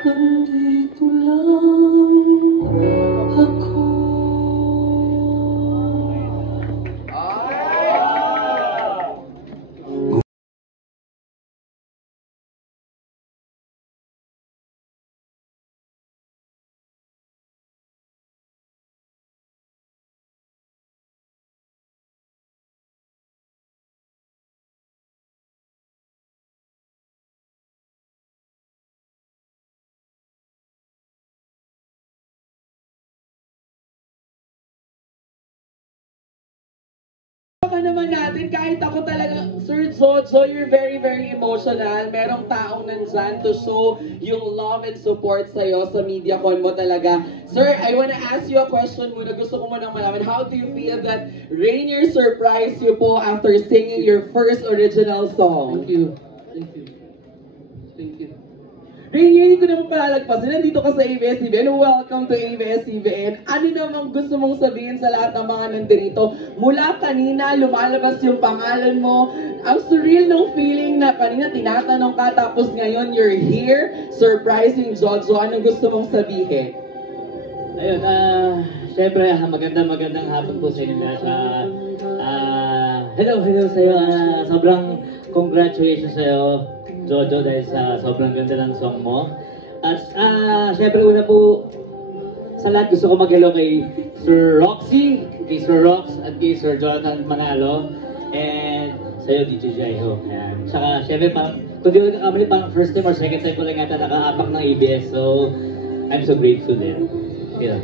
Nandito lang ako. Naman natin, kahit ako talaga, Sir Jojo, you're very, very emotional. Merong taong nandyan to show yung love and support sa'yo sa MediaCon mo talaga. Sir, I wanna ask you a question muna. Gusto ko munang malaman, how do you feel that Rainier surprised you po after singing your first original song? Thank you. Thank you. Thank you. Rainier, hindi ko naman palalagpasin. Nandito ka sa ABS-CBN. Welcome to ABS-CBN. Ano namang gusto mong sabihin sa lahat ng mga nandito? Mula kanina, lumalabas yung pangalan mo. Ang surreal ng feeling na kanina tinatanong ka, tapos ngayon you're here, surprising Jojo. Anong gusto mong sabihin? Ayun, syempre, magandang hapon po sa inyo lahat. Hello sa'yo. Sobrang congratulations sa'yo, Jojo, dahil sa sobrang ganda ng song mo. At syempre una po sa lahat gusto ko mag-hello kay Sir Roxy, kay Sir Rox, at kay Sir Jonathan Manalo, and sa'yo DJ Jaiho. Ayan. Tsaka syempre kung di ko nagkakamali, parang first time or second time ko lang yata nakaapak ng ABS, so I'm so grateful din. Yeah.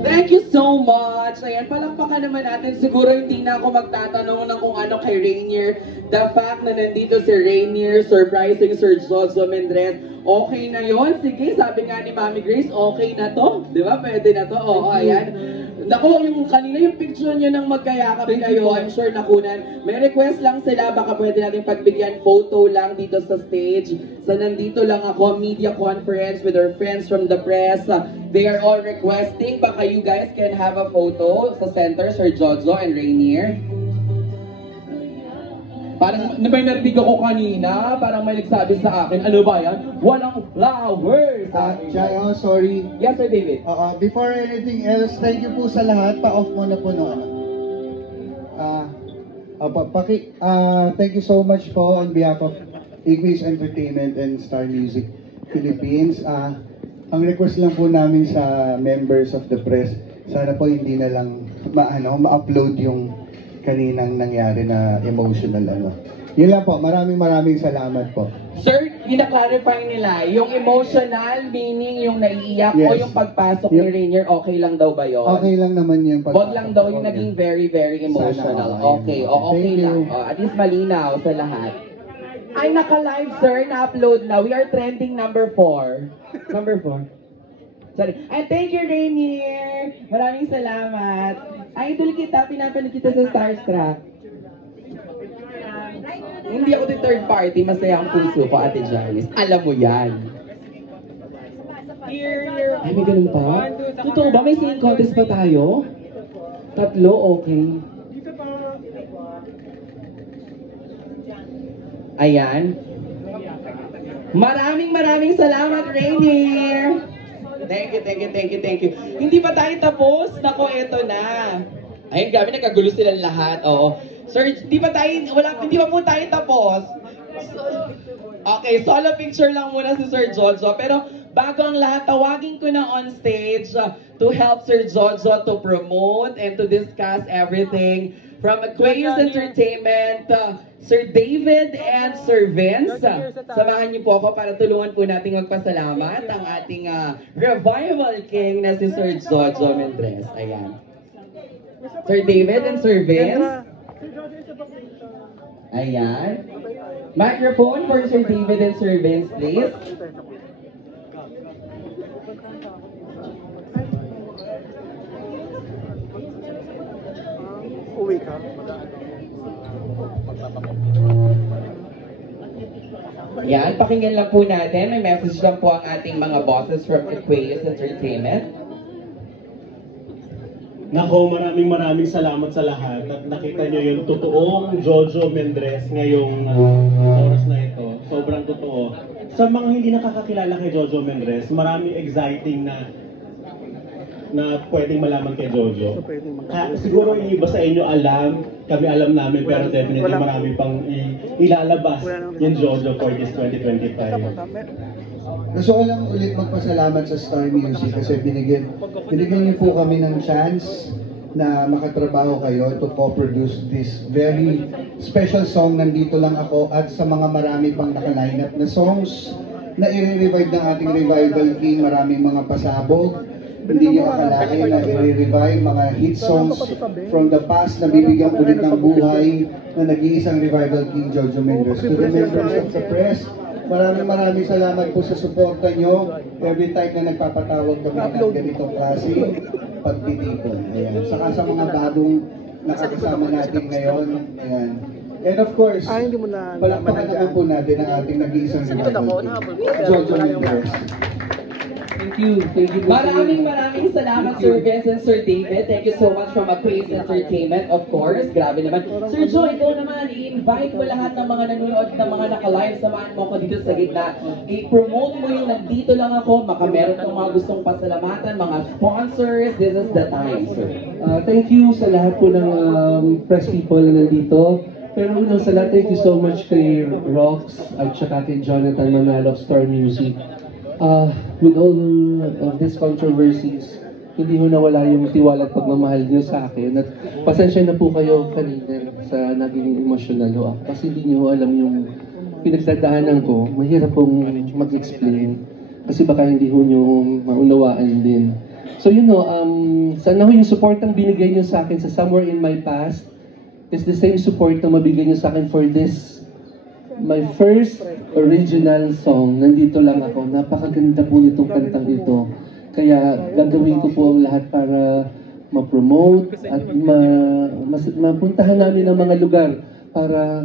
Thank you so much! Ayan, palakpakan naman natin. Siguro hindi na ako magtatanong ng kung ano kay Rainier. The fact na nandito si Rainier, surprising Sir Jojo Mendrez, okay na yon. Sige, sabi nga ni Mami Grace, okay na to. Di ba? Pwede na to. Oo, ayan. Naku, yung kanina yung picture nyo ng magkayakap kayo, I'm sure nakunan. May request lang sila, baka pwede natin pagbigyan photo lang dito sa stage. So nandito lang ako, media conference with our friends from the press. They are all requesting, baka you guys can have a photo sa center, Sir Jojo and Rainier. Parang may narinig ako kanina, parang may nagsabi sa akin, ano ba yan? Walang flowers! Jai, sorry. Yes, Sir David. Before anything else, thank you po sa lahat. Pa-off muna po no. Thank you so much po on behalf of Igwis Entertainment and Star Music Philippines. Ang request lang po namin sa members of the press, sana po hindi na lang ma-upload yung kaninang nangyari na emotional Yun lang po, maraming salamat po. Sir, ina-clarify nila, yung emotional, meaning yung naiiyak o yung pagpasok ni Rainier, okay lang daw ba yun? Okay lang naman yung pagpasok. Wag lang daw yung naging very, very emotional. Sana, okay, okay lang. At least malinaw sa lahat. Ay, naka-live sir, na-upload na. We are trending number 4. Number 4. Sorry. And thank you, Rainier. Maraming salamat. Idol kita, pinapanood kita sa Starstruck. Hindi ako the third party, masaya ang puso ko, Ate Janice. Alam mo yan. Ay, may ganun pa? Totoo ba? May singing contest pa tayo? 3, okay. Ayan. Maraming salamat, Rainier. Thank you. Hindi pa tayo tapos? Nako, eto na. Ayun, gabi, nagkagulo silang lahat. Oo. Sir, hindi pa po tayo tapos. Okay, solo picture lang muna si Sir Jojo. Pero bago ang lahat, tawagin ko na on stage to help Sir Jojo to promote and to discuss everything from Aquarius Entertainment, Sir David and Sir Vince. Samahan niyo po ako para tulungan po nating magpasalamat ang ating revival king na si Sir Jojo Mendrez. Ayan. Sir David and Sir Vince. Ayan. Microphone for Sir David and Sir Vince, please. Uwi ka. Yan, pakinggan lang po natin. May message lang po ang ating mga bosses from Aquarius Entertainment. Nako, maraming salamat sa lahat at nakita nyo yung totoong Jojo Mendrez ngayong oras na ito. Sobrang totoo. sa mga hindi nakakakilala kay Jojo Mendrez, maraming exciting na pwedeng malaman kay Jojo. Siguro yung iba sa inyo alam, kami alam namin, pero definitely marami pang ilalabas yung Jojo for this 2025. Gusto ko lang ulit magpasalamat sa Star Music kasi binigyan niyo po kami ng chance na makatrabaho kayo to co-produce this very special song, Nandito Lang Ako, at sa mga marami pang naka-line up na songs na i-revive ng ating revival king. Maraming mga pasabog, hindi niyo akalain na i-revive mga hit songs from the past na bibigyan ulit ng buhay na nag-iisang revival king, Jojo Mendrez. To the members of the press, maraming salamat po sa suporta nyo every time na nagpapatawag kami ng ganitong klase pagtitipon. Ayan. Saka sa mga bagong nakakasama natin ngayon. Ayan. And of course, palakpakan naman po natin ang ating nag-iisang revival king, Jojo Mendrez. Thank you. Maraming salamat, Sir Vince and Sir David. Thank you so much from Appraise Entertainment, of course. Grabe naman. Sir Joe, ikaw naman, i-invite mo lahat ng mga nanonood, ng mga naka-live. Samahan mo ako dito sa gitna. I-promote mo yung Nandito Lang Ako. Baka meron kang mga gustong pasalamatan, mga sponsors. This is the time, sir. Thank you sa lahat po ng press people na nandito. Pero unang sa lahat, thank you so much kay Rox at saka kay Jonathan Manalo of Star Music. With all of these controversies, hindi ho nawala yung tiwala at pagmamahal niyo sa akin. At pasensya na po kayo kanina sa naging emotional ho. Kasi hindi niyo alam yung pinagdadaanan ko. Mahirap pong mag-explain. Kasi baka hindi ho niyo maunawaan din. So sana ho yung support ang binigay niyo sa akin sa Somewhere in My Past is the same support na mabigay niyo sa akin for this my first original song, Nandito Lang Ako. Napakaganda po nitong kantang ito. Kaya gagawin ko po ang lahat para ma-promote at mapuntahan namin ang mga lugar para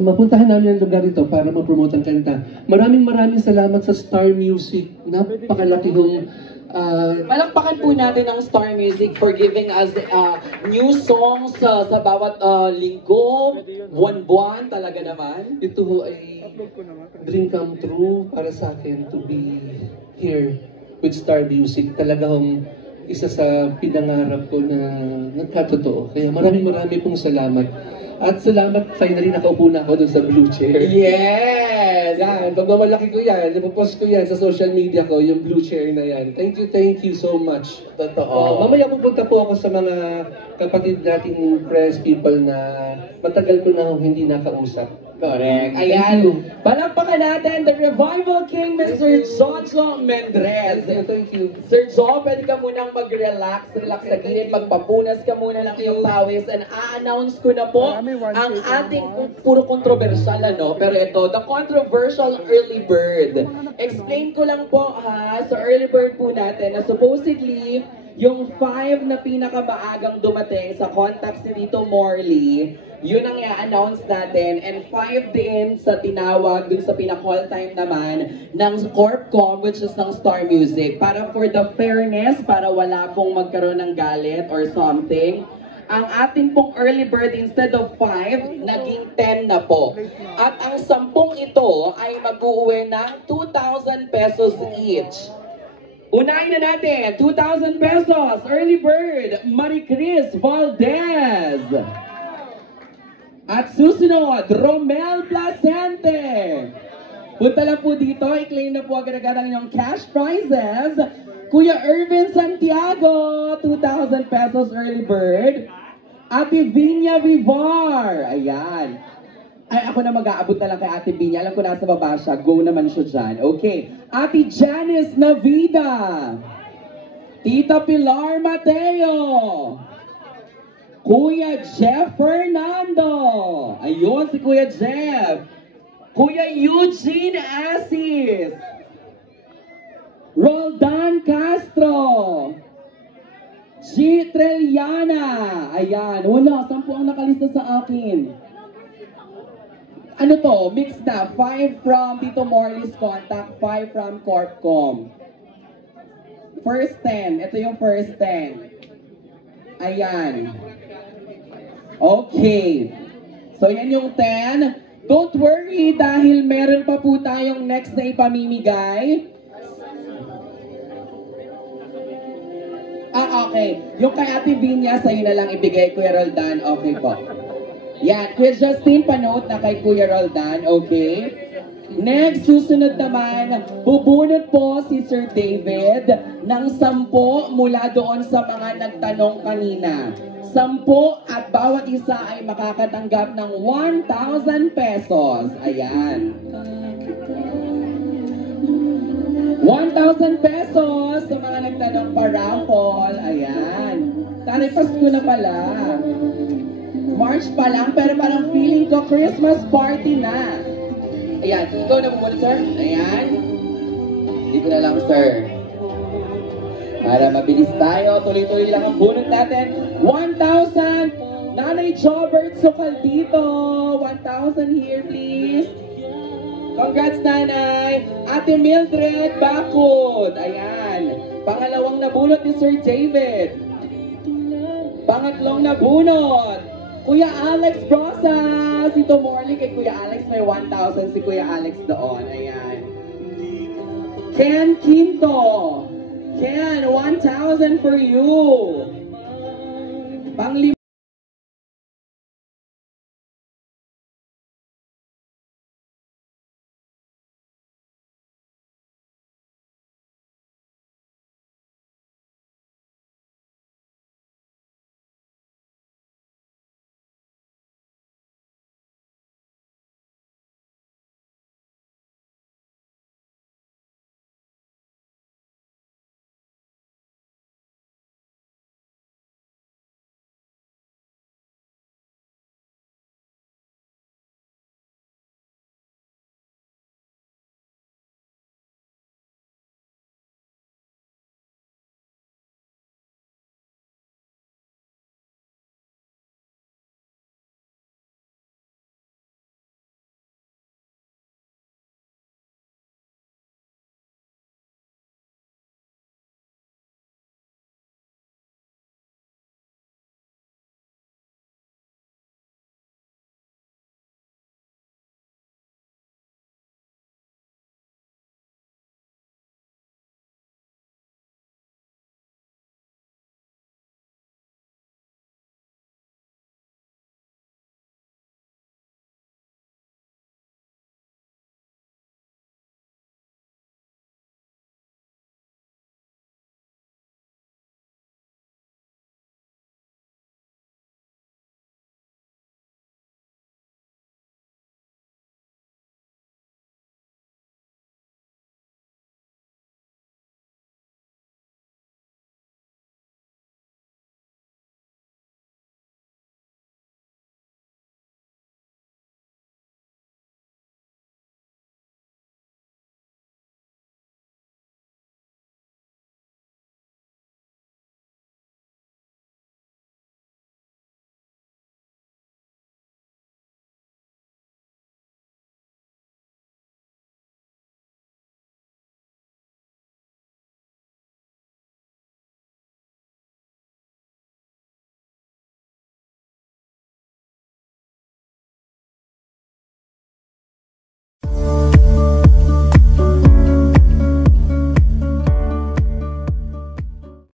mapuntahan namin ang lugar ito para ma-promote ang kanta. Maraming salamat sa Star Music. Napakalaki hong Palakpakan po natin ang Star Music for giving us new songs sa bawat linggo, buwan-buwan talaga naman. ito ho ay dream come true para sa akin to be here with Star Music. Talagang isa sa pinangarap ko na nagkatotoo. Kaya maraming pong salamat. At salamat, finally nakaupo na ako dun sa blue chair. Yes! Yan, pagmamalaki ko yan, ipopost ko yan sa social media ko, yung blue chair na yan. Thank you so much. Totoo. Mamaya pupunta po ako sa mga kapatid nating press people na matagal ko na hindi nakausap. Correct. Thank Ayan. you. Palakpakan natin the Revival King, Mr. Jojo Mendrez. Thank you. Sir Jo, pwede ka munang relax sa gilid, magpapunas ka muna ng iyong pawis, and a-announce ko na po ang ating puro kontrobersyal, pero ito, the controversial early bird. Explain ko lang po sa early bird po natin na supposedly, yung 5 na pinakamaagang dumating sa contacts ni Tito Morley, yun ang i-announce natin, and 5 din sa tinawag dun sa pinaka-call time naman ng Corpcom, which is ng Star Music. Para for the fairness, para wala pong magkaroon ng galit or something, ang ating pong early bird instead of 5, naging 10 na po. At ang 10 ito ay mag-uwi ng 2,000 pesos each. Unahin na natin, 2,000 pesos, early bird, Maricris Valdez. At susunod, Romel Placente. Punta lang po dito, i-claim na po agad-agad ang inyong cash prizes. Kuya Irvin Santiago, 2,000 pesos early bird. Ate Vinya Vivar, ayan. Ay, ako na mag-aabot na lang kay Ate Vinya. Alam ko nasa baba siya, go naman siya dyan. Okay, Ate Janice Navida. Tita Pilar Mateo. Kuya Jeff Fernando. Ayun, si Kuya Jeff. Kuya Eugene Asis. Roldan Castro. G. Treliana. Ayan, wala. 10 ang nakalista sa akin. Ano to? Mix na. 5 from Tito Morley's contact, 5 from Corpcom. First 10. Ito yung first 10. Ayan. Okay. So yan yung 10. Don't worry dahil meron pa po tayong next na ipamimigay. Okay. Yung kay Ate Vinya, sa'yo na lang ibigay, Kuya Roldan. Okay po. Yan. Kuya Justin, panote na kay Kuya Roldan. Okay. Next, susunod naman, bubunot po si Sir David ng 10 mula doon sa mga nagtanong kanina. 10 at bawat isa ay makakatanggap ng 1,000 pesos. Ayan. 1,000 pesos sa mga nagtanong pa raffle. Ayan. Tari, Pasko na pala. March pa lang, pero parang feeling ko Christmas party na. Ayan, ikaw na bumuli, sir. Ayan. Dito na lang, sir. Para mabilis tayo, tuloy-tuloy lang ang bunot natin. 1,000! Nanay Jobert Sukal dito. 1,000 here, please. Congrats, Nanay! Ate Mildred Bakod. Ayan. Pangalawang nabunot ni Sir David. Pangatlong nabunot. Kuya Alex Brosas. Ito morning kay Kuya Alex. May 1,000 si Kuya Alex doon. Ayan. Ken Quinto. Ken, 1,000 for you. Pang